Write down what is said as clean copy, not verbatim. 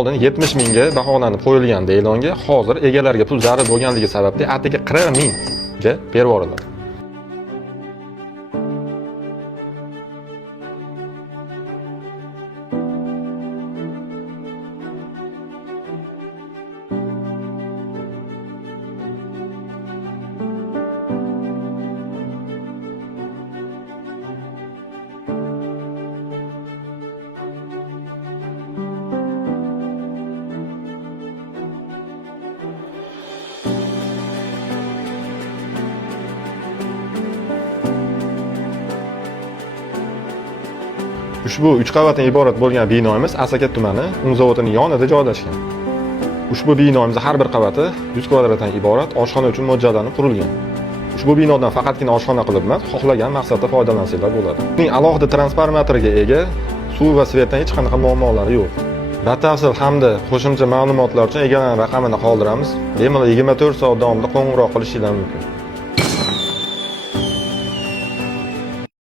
Oldin 70 mingga baholanib qo'yilganda e'longa, hozir egalariga pul zarur bo'lganligi sababli atigi 40 mingga berib yuboriladi. Ushbu 3 qavatdan iborat bo'lgan binomiz Asaka tumani Unzavodining yonida joylashgan. Ushbu binomizning har bir qavati 100 kvadratdan iborat oshxona uchun mo'ljallanib qurilgan. Ushbu binodan faqatgina oshxona qilib emas, xohlagan maqsadda foydalansanglar bo'ladi. Uning alohida transformatoriga ega, suv va svetdan hech qanaqa muammolari yo'q. Batafsil hamda qo'shimcha ma'lumotlar uchun egalarning raqamini qoldiramiz. Bemalol 24 soat davomida qo'ng'iroq qilishingiz mumkin.